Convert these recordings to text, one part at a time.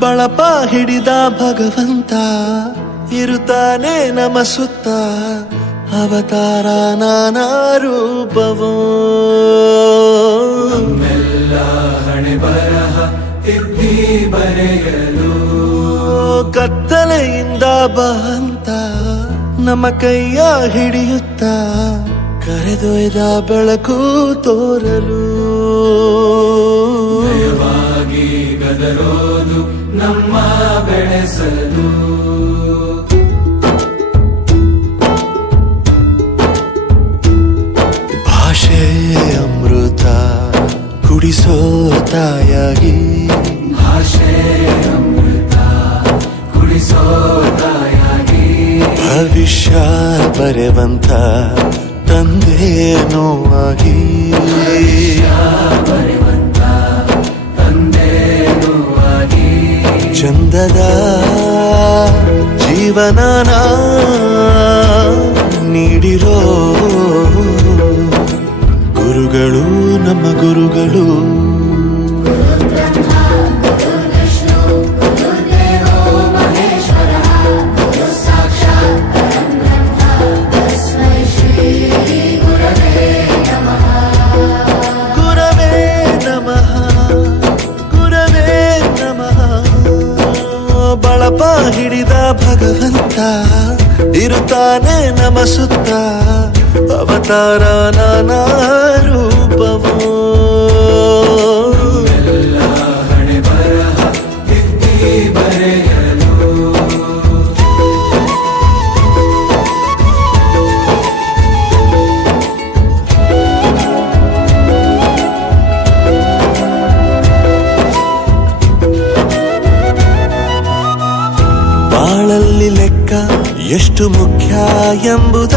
ಬಳಪ ಹಿಡಿದ ಭಗವಂತ ಇರುತ್ತಾನೆ ನಮ ಸುತ್ತ, ಅವತಾರ ನಾನಾ ರೂಪವೋ. ನಮ್ಮೆಲ್ಲ ಹಣೆ ಬರಹ ತಿದ್ದಿ ಬರೆಯಲು ಕತ್ತಲೆಯಿಂದ ಬಂತ ನಮ್ಮ ಕೈಯ ಹಿಡಿಯುತ್ತ, ಕರೆದೊಯ್ದ ಬೆಳಕು ತೋರಲು. ಭಯವಾಗಿ ಗದರೋದು ನಮ್ಮ ಬೆಳೆಸಲು. ಭಾಷೆ ಅಮೃತ ಕುಡಿಸೋ ತಾಯಾಗಿ, ಭಾಷೆ ಅಮೃತ ಕುಡಿಸೋ ತಾಯಾಗಿ, ಭವಿಷ್ಯ ಬರೆವಂತ ತಂದೇನೋ ಆಗಿ, ಬರೆವಂತ ತಂದೇನೂ ಆಗಿ, ಚಂದದ ಜೀವನನ ನೀಡಿರೋ ಗುರುಗಳು ನಮ್ಮ ಗುರುಗಳು. ಬಳಪ ಹಿಡಿದ ಭಗವಂತ ಇರುತ್ತಾನೆ ನಮ ಸುತ್ತ, ಅವತಾರ ನಾನಾ ರೂಪವೋ. ಎಲ್ಲ ಹಣೆ ಬರಹ ತಿದ್ದಿ ಬರೆಯಲು. ಬಾಳಲ್ಲಿ ಲೆಕ್ಕ ಎಷ್ಟು ಮುಖ್ಯ ಎಂಬುದ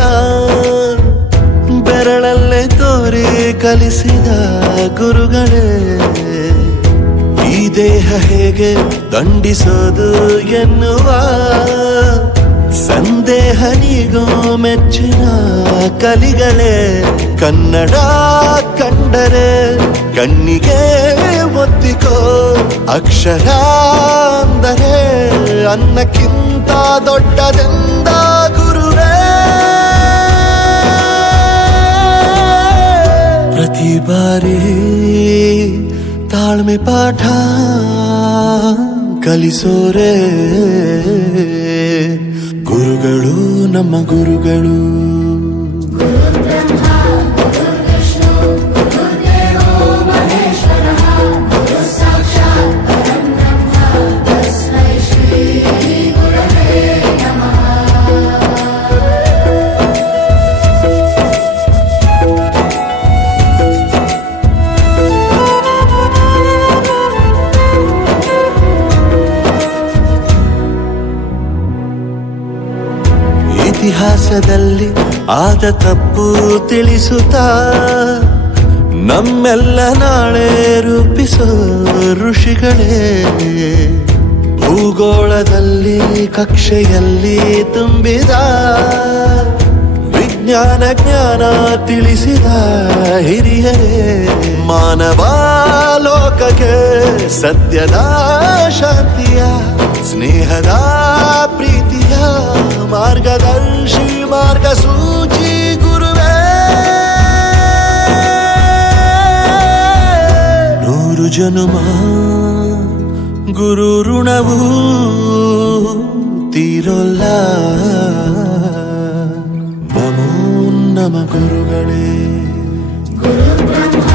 ಬೆರಳಲ್ಲೇ ತೋರಿ ಕಲಿಸಿದ ಗುರುಗಳೇ. ಈ ದೇಹ ಹೇಗೆ ದಂಡಿಸೋದು ಎನ್ನುವ ಸಂದೇಹ ನೀಗೋ ಮೆಚ್ಚಿನ ಕಲಿಗಳೇ. ಕನ್ನಡ ಕಂಡರೆ ಕಣ್ಣಿಗೆ ಒತ್ತಿಕೋ, ಅಕ್ಷರ ಅಂದರೆ ಅನ್ನಕ್ಕಿಂತ ದೊಡ್ಡದೆಂದ ಗುರುವೇ. ಪ್ರತಿ ಬಾರಿ ತಾಳ್ಮೆ ಪಾಠ ಕಲಿಸೋರೆ ಗುರುಗಳು ನಮ್ಮ ಗುರುಗಳು. ಇತಿಹಾಸದಲ್ಲಿ ಆದ ತಪ್ಪು ತಿಳಿಸುತ್ತಾ ನಮ್ಮೆಲ್ಲ ನಾಳೆ ರೂಪಿಸೋ ಋಷಿಗಳೇ. ಭೂಗೋಳದಲ್ಲಿ ಕಕ್ಷೆಯಲ್ಲಿ ತುಂಬಿದ ವಿಜ್ಞಾನ ಜ್ಞಾನ ತಿಳಿಸಿದ ಹಿರಿಯರೇ. ಮಾನವ ಲೋಕಕ್ಕೆ ಸತ್ಯದ ಶಾಂತಿಯ ಸ್ನೇಹದ ಪ್ರೀತಿಯ ಮಾರ್ಗದರ್ಶಿ ಮಾರ್ಗಸೂಚಿ ಗುರುವೇ. ನೂರು ಜನುಮ ಗುರು ಋಣವು ತೀರೋಲ್ಲ. ನಮೋ ನಮ ಗುರುಗಳೇ. ಗುರು ಬ್ರಹ್ಮ